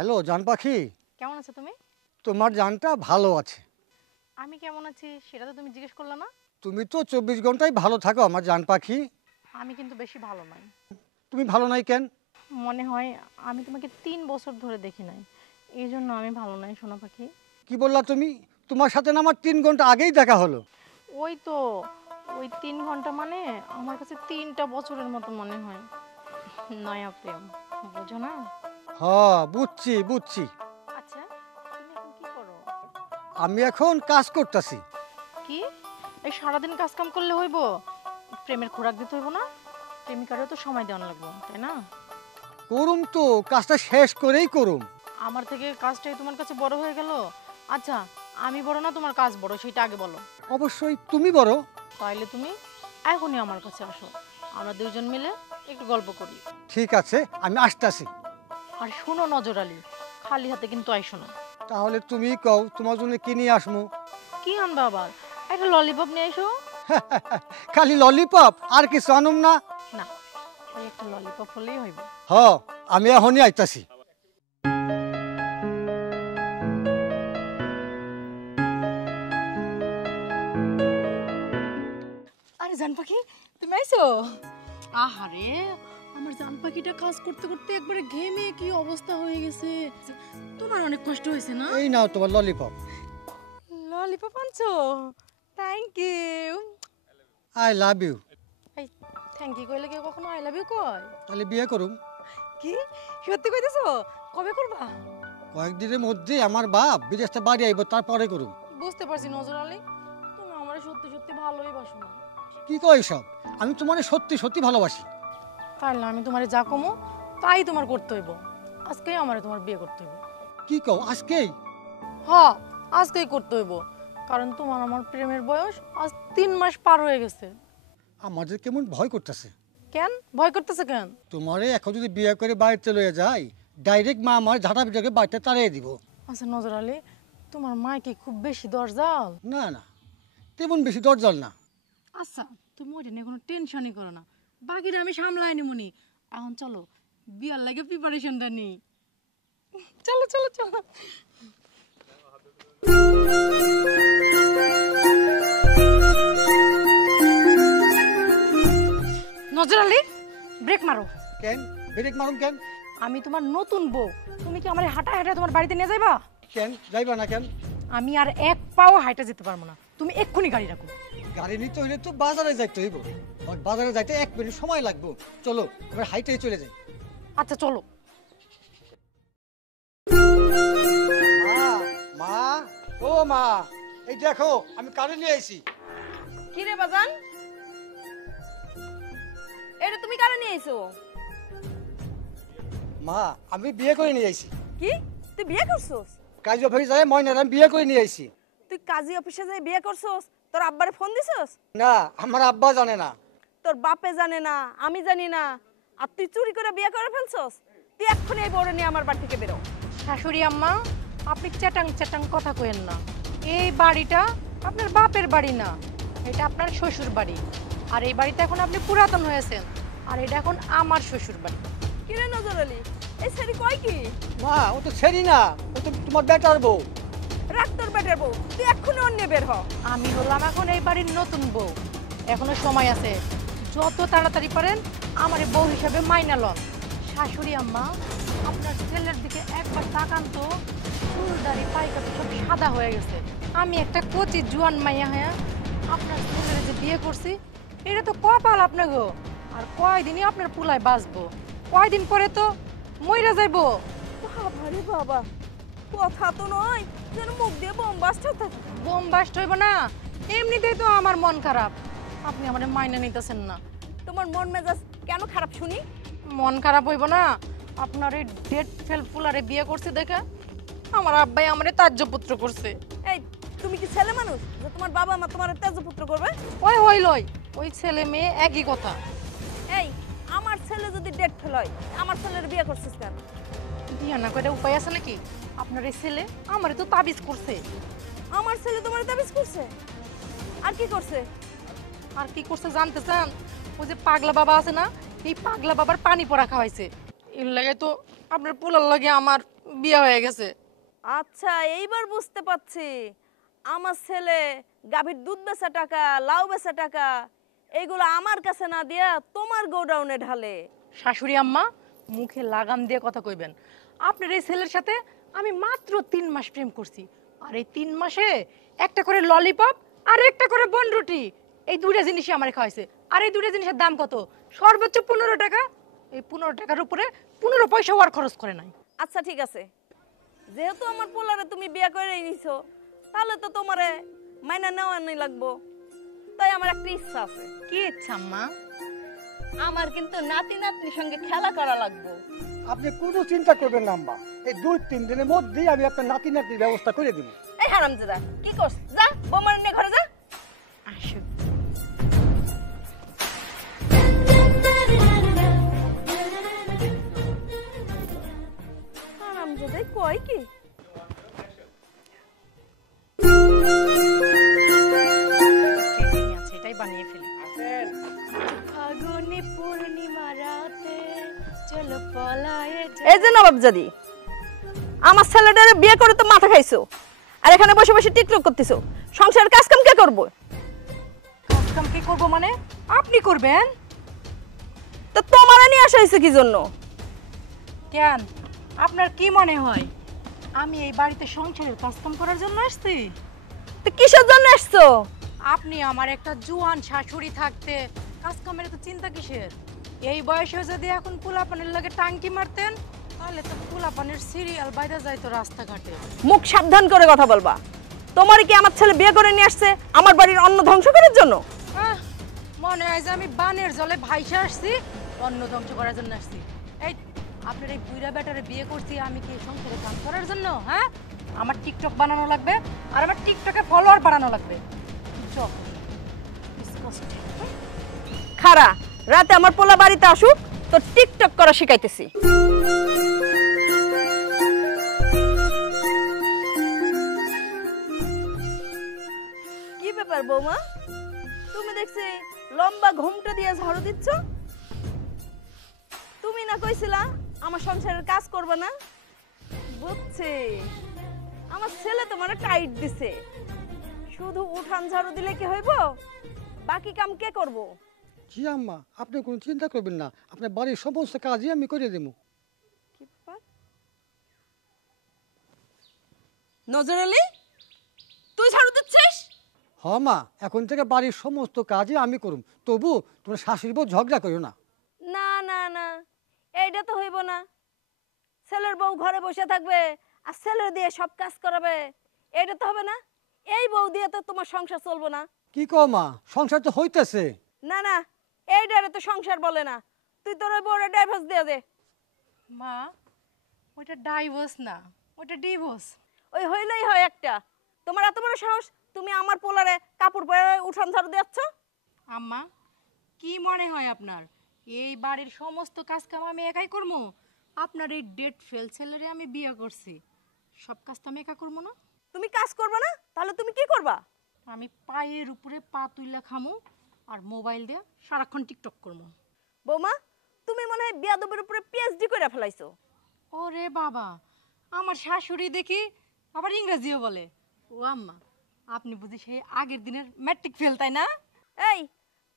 Hello জান পাখি, কেমন আছো তুমি? তোমার জানটা ভালো আছে। আমি কেমন আছি সেটা তো তুমি জিজ্ঞেস করলে না। তুমি তো 24 ঘন্টাই ভালো থাকো আমার জান পাখি। আমি কিন্তু বেশি ভালো নই। তুমি ভালো নাই কেন? মনে হয় আমি তোমাকে 3 বছর ধরে দেখি নাই, এই জন্য আমি ভালো নাই সোনা পাখি। কি বললা তুমি? তোমার সাথে না আমার 3 ঘন্টা আগেই দেখা হলো। ওই তো, ওই 3 ঘন্টা মানে আমার কাছে 3টা বছরের মতো মনে হয়। নয়া প্রেম, বুঝো না? বুঝছি বুঝছি। আচ্ছা, তুমি এখন কি করো? আমি এখন কাজ করতেছি। কি, এই সারাদিন কাজ কাম করলে হইব? প্রেমের খোরাক দিতে হইব না? প্রেমিকারও তো সময় দেওয়া লাগবে, তাই না? করুম তো, কাজটা শেষ করেই করুম। আমার থেকে কাজটাই তোমার কাছে বড় হয়ে গেল। আচ্ছা, আমি বড় না তোমার কাজ বড়, সেটা আগে বলো। অবশ্যই তুমি বড়। তাইলে তুমি এখনই আমার কাছে আসো, আমরা দুজন মিলে একটু গল্প করি। ঠিক আছে, আমি আসতেছি। আর শোনো নজর আলী, খালি হাতে কিন্তু আইসো না। তাহলে তুমি কও তোমার জন্য কি নিয়ে আসমু? কি আনবা আবার? একটা ললিপপ নিয়ে আইসো। খালি ললিপপ আর কিছু আনুম না? না, ওই একটা ললিপপ হলেই হইব। আমি এখনই আইতাছি। আরে জান পাখি, তুমি আইছো? আহারে, আমার জান পাখিটা কাজ করতে করতে একবারে ঘেমে কি অবস্থা হয়ে গেছে। তোমার অনেক কষ্ট হয়েছে না? এই নাও তোমার ললিপপ। ললিপপ আনছো? Thank you. I love you. এই থ্যাংক ইউ কইলে কেউ কখনো আই লাভ ইউ কয়? তাহলে বিয়ে করুম। কি সত্যি কইতেছো? কবে করবা? কয়েকদিনের মধ্যে আমার বাপ বিদেশ থেকে বাড়ি আইব, তারপরে করুম। বুঝতে পারছি নজর আলী, তুমি আমারে সত্যি সত্যি ভালোই বাসো না। কি কই সব? আমি তোমার সত্যি সত্যি ভালোবাসি। তাহলে আমি তোমারে যা কমো তাই তোমার করতে হইব। আজকেই আমারে তোমার বিয়ে করতে হইব। কি কও আজকেই? হ্যাঁ, আজকেই করতে হইব, কারণ তোমার আমার প্রেমের বয়স আজ 3 মাস পার হয়ে গেছে। আমাদের কেমন ভয় করতেছে। কেন ভয় করতেছে কেন? তোমারে এখন যদি বিয়ে করে বাড়িতে লয়ে যাই, ডাইরেক্ট মা আমার ঝাঁটা পিটাকে বাড়িতে তাড়িয়ে দিব। আচ্ছা নজর আলী, তোমার মা কি খুব বেশি দরজাল? না না, তেমন বেশি দরজাল না। আচ্ছা, তুমি ওইটা নিয়ে কোনো টেনশনই করো না, বাকিটা আমি সামলাই নিমুনি। এখন চলো বিয়ার লাগে প্রিপারেশনটা নিই। চলো চলো চলো। নজর আলী, ব্রেক মারো। কেন ব্রেক মারুম কেন? আমি তোমার নতুন বউ, তুমি কি আমার হাঁটা হাঁটা তোমার বাড়িতে নিয়ে যাইবা? কেন যাইবা না কেন? আমি আর এক পাও হাইটা যেতে পারবো না, তুমি এক্ষুনি গাড়ি রাখো। গাড়ি নিতে হইলে তো বাজারে যাইতে হইব, আর বাজারে যাইতে 1 মিনিট সময় লাগবে। চলো এবার হাইটেই চলে যাই। আচ্ছা চলো। মা, মা, ও মা, এই দেখো আমি কারে নিয়ে আইছি। কি রে বাজান, এটা তুমি কারে নিয়ে আইছো? মা, আমি বিয়ে করে নিয়ে আইছি। কি তুই বিয়ে করছস? কাজী অফিসে যায় ময়নার আমি বিয়ে করে নিয়ে আইছি। তুই কাজী অফিসে যাই বিয়ে করছস? তোর আব্বারে ফোন দিছস? না, আমার আব্বা জানে না। তোর বাপে জানে না, আমি জানি না, আর তুই চুরি করে বিয়ে করে ফেলছস? তুই এক্ষুনি এই বউরে নিয়ে আমার বাড়ি থেকে বেরো। শাশুড়ি আম্মা, আপনি চ্যাটাং চ্যাটাং কথা কইেন না। এই বাড়িটা আপনার বাপের বাড়ি না, এটা আপনার শ্বশুর বাড়ি। আর এই বাড়িতে এখন আপনি পুরাতন হয়েছেন, আর এটা এখন আমার শ্বশুর বাড়ি। কি রে নজর আলী, এই ছেড়ি কয় কি? মা, ও তো ছেড়ি না, ও তো তোমার বেটার বউ। রাখ তোর বেটার বউ, তুই এক্ষুনি অন্য বের হ। আমি হলাম এখন এই বাড়ির নতুন বউ, এখনো সময় আছে, যত তাড়াতাড়ি পারেন আমার বউ হিসাবে মাইনা লন। শাশুড়ি আম্মা, আপনার ছেলের দিকে একবার তাকান তো, চুল দাড়ি পাইকারি সব সাদা হয়ে গেছে। আমি একটা কচি জুয়ান মাইয়া হ্যাঁ, আপনার ছেলের যে বিয়ে করছি, এটা তো কপাল আপনার গো। আর কয়দিনই আপনার পুলায় বাঁচবো, কয়দিন পরে তো মইরা যাইবো। বাবা রে বাবা, কথা তো নয় যেন মুখ দিয়ে বোম বাস্ট থাকে। বোম বাস্ট হইব না, এমনিতেই তো আমার মন খারাপ, আপনি আমার মাইনা নিতেছেন না। তোমার মন মেজাজ কেন খারাপ শুনি? মন খারাপ হইব না, আপনার এই ডেট ফেল ফুলারে বিয়ে করছে দেখে আমার আব্বাই আমারে তাজ্যপুত্র করছে। এই তুমি কি ছেলে মানুষ যে তোমার বাবা মা তোমার তেজপুত্র করবে? ওই হইলই, ওই ছেলে মেয়ে একই কথা। এই আমার ছেলে যদি ডেট ফেল হয়, আমার ছেলের বিয়ে করছিস কেন? বিয়ে না করে উপায় আছে নাকি? আপনার এই ছেলে আমারে তো তাবিজ করছে। আমার ছেলে তোমার তাবিজ করছে? আর কি করছে? আর কি করছে জানতে চান? ওই যে পাগলা বাবা আছে না, এই পাগলা বাবার পানি পড়া খাওয়াইছে, এর লাগে তো আপনার পোলার লাগে আমার বিয়ে হয়ে গেছে। আচ্ছা, এইবার বুঝতে পারছি। আমার ছেলে গাভীর দুধ বেচা টাকা, লাউ বেচা টাকা এইগুলো আমার কাছে না দিয়া তোমার গোডাউনে ঢালে। শাশুড়ি আম্মা, মুখে লাগাম দিয়ে কথা কইবেন। আপনার এই ছেলের সাথে আমি মাত্র 3 মাস প্রেম করছি, আর এই 3 মাসে একটা করে ললিপপ আর একটা করে বনরুটি, এই দুইটা জিনিসই আমার খাওয়াইছে। আর এই দুইটা জিনিসের দাম কত? সর্বোচ্চ 15 টাকা। এই 15 টাকার উপরে 15 পয়সাও আর খরচ করে নাই। আচ্ছা ঠিক আছে, যেহেতু আমার পোলারে তুমি বিয়ে করে নিছো, তাহলে তো তোমারে মাইনা নেওয়ানি লাগবো। তাই আমার একটা ইচ্ছা আছে। কি ইচ্ছা আম্মা? আমার কিন্তু নাতি নাতনির সঙ্গে খেলা করা লাগবো। আপনি কোনো চিন্তা করবেন না আম্মা, এই 2-3 দিনের মধ্যেই আমি আপনার নাতি নাতির ব্যবস্থা করে দিব। এই হারামজাদা, কি করছ? যা বোমার নিয়ে ঘরে যা। আসো। হারামজাদা কয় কি? এটাই বানিয়ে ফেলি। ফাগুনি পূর্ণিমা রাতে চলো পলায়ে যাই। এই যে নবাবজাদি, আমার ছেলেটারে বিয়ে করে তো মাথা খাইছো, আর এখানে বসে বসে টিকটক করতেছো। সংসারের কাজ কাম কে করবো? কাম কি করব মানে? আপনি করবেন। তো তোমারে নিয়ে আসা হয়েছে কি জন্য? কেন, আপনার কি মনে হয় আমি এই বাড়িতে সংসারের কাজকাম করার জন্য আসছি? তো কিসের জন্য আসছো? আপনি আমার একটা জুয়ান শাশুড়ি থাকতে কাজকামের তো চিন্তা কিসের? এই বয়সে যদি এখন পোলাপানের লাগে টাঙ্কি মারতেন, তাহলে তো পোলাপানের সিরিয়াল বাইরে যাইতো রাস্তাঘাটে। মুখ সাবধান করে কথা বলবা। তোমার কি আমার ছেলে বিয়ে করে নিয়ে আসছে আমার বাড়ির অন্ন ধ্বংস করার জন্য? মনে হয় যে আমি বানের জলে ভাইসা আসছি, অন্ন ধ্বংস করার জন্য আসছি। এই আপনার এই বুইড়া বেটারে বিয়ে করছি আমি কি সংসারে কাজ করার জন্য? হ্যাঁ, আমার টিকটক বানানো লাগবে, আর আমার টিকটকে ফলোয়ার বাড়ানো লাগবে। চল খারা, রাতে আমার পোলা বাড়িতে আসুক, তো টিকটক করা শিখাইতেছি। কি ব্যাপার বৌমা, তুমি দেখছি লম্বা ঘোমটা দিয়ে ঝাড়ু দিচ্ছ? তুমি না কইছিলা আমার সংসারের কাজ করবে না? বুঝছি, আমার ছেলে তোমার টাইট দিছে। শুধু উঠান ঝাড়ু দিলে কি হইব? বাকি কাম কে করবো? জি আম্মা, আপনি কোনো চিন্তা করবেন না, আপনার বাড়ির সমস্ত কাজই আমি করে দেবো। কি ব্যাপার? নজর আলী, তুই ঝাড়ু দিচ্ছিস? হ মা, এখন থেকে বাড়ির সমস্ত কাজই আমি করুম, তবু তোমার শাশুড়ি বউ ঝগড়া করো না। না না না, এইটা তো হইব না। ছেলের বউ ঘরে বসে থাকবে আর ছেলে দিয়ে সব কাজ করাবে, এইটা তো হবে না। এই বউ দিয়ে তো তোমার সংসার চলবে না। কি কও মা, সংসার তো হইতেছে। না না, এইটারে তো সংসার বলে না। তুই তোর ওই বউরে ডাইভোর্স দিয়ে দে। মা, ওইটা ডাইভোর্স না, ওইটা ডিভোর্স। ওই হইলেই হয় একটা। তোমার এত বড় সাহস, তুমি আমার পোলারে কাপড় পরে উঠান ঝাড়ু দিচ্ছ? আম্মা, কি মনে হয় আপনার এই বাড়ির সমস্ত কাজ কাম আমি একাই করবো? আপনার এই ডেট ফেল ছেলেরে আমি বিয়ে করছি, সব কাজ তো আমি একা করবো না। তুমি কাজ করবে না, তাহলে তুমি কি করবা? আমি পায়ের উপরে পা তুইলা খামু আর মোবাইল দিয়ে সারাক্ষণ টিকটক করবো। বৌমা, তুমি মনে হয় বিয়াদবের উপরে পিএইচডি করে ফেলাইছো। ওরে বাবা, আমার শাশুড়ি দেখি আবার ইংরেজিও বলে। ও আম্মা, আপনি বুঝি সেই আগের দিনের ম্যাট্রিক ফেল, তাই না? এই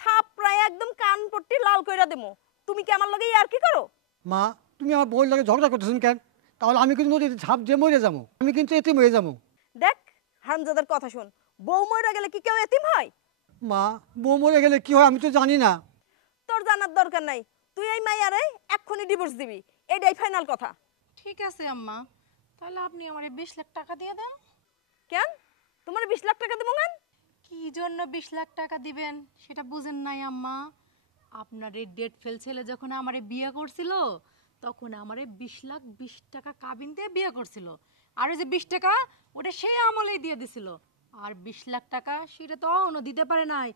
থাপড়ায় একদম কান পট্টি লাল কইরা দেবো। তুমি কি আমার লগে আর কি করো? মা, তুমি আমার বউয়ের লাগে ঝগড়া করতেছেন কেন? তাহলে আমি কিন্তু নদীতে ঝাঁপ দিয়ে মরে যাবো, আমি কিন্তু এতে মরে যাবো। দেখ হারামজাদার কথা শোন, বউ মরে গেলে কি কেউ এতিম হয়? মা, বউ মরে গেলে কি হয় আমি তো জানি না। তোর জানার দরকার নাই। তুই এই মাইয়ারে এক্ষুনি ডিভোর্স দিবি, এটাই ফাইনাল কথা। ঠিক আছে আম্মা, তাহলে আপনি আমার 20 লাখ টাকা দিয়ে দেন। কেন তোমার 20 লাখ টাকা দেবো কেন? কি জন্য 20 লাখ টাকা দিবেন সেটা বুঝেন নাই আম্মা? আপনার এই ডেট ফেল ছেলে যখন আমারে বিয়ে করছিল, তখন আমারে 20 লাখ 20 টাকা কাবিন দিয়ে বিয়ে করছিল। আর ওই যে 20 টাকা, ওটা সে আমলেই দিয়ে দিছিল। আর 20 লাখ টাকা সেটা তো অন্য দিতে পারে নাই,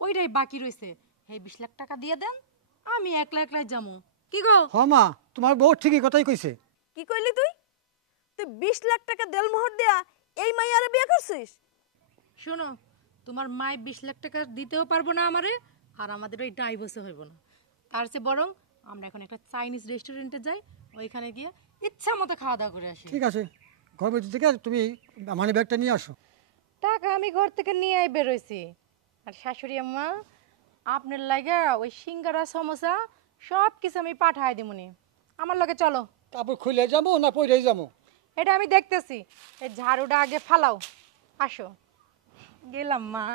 ওইটাই বাকি রয়েছে। এই 20 লাখ টাকা দিয়ে দেন, আমি একলা একলাই যাবো। কি গো? হ মা, তোমার বউ ঠিকই কথাই কইছে। কি কইলি তুই? তুই 20 লাখ টাকা দেলমোহর দেয়া এই মাইয়ারে বিয়ে করছিস? শোনো, তোমার মায় 20 লাখ টাকা দিতেও পারবো না আমারে, আর আমাদের ওই ডাইভোর্সও হইব না। তার চেয়ে বরং আমরা এখন একটা চাইনিজ রেস্টুরেন্টে যাই, ওইখানে গিয়ে ইচ্ছা মতো খাওয়া দাওয়া করে আসি। ঠিক আছে, ঘর ভিতর থেকে তুমি মানি ব্যাগটা নিয়ে আসো। টাকা আমি ঘর থেকে নিয়ে বেরোইছি। আর শাশুড়ি আম্মা আপনার লাগা ওই সিঙ্গারা সমোসা সব কিছু আমি পাঠাই দিমুনি। আমার লগে চলো। তারপর খুলে যাবো না পরেই যাবো? এটা আমি দেখতেছি। এই ঝাড়ুটা আগে ফালাও। আসো। গেলাম মা।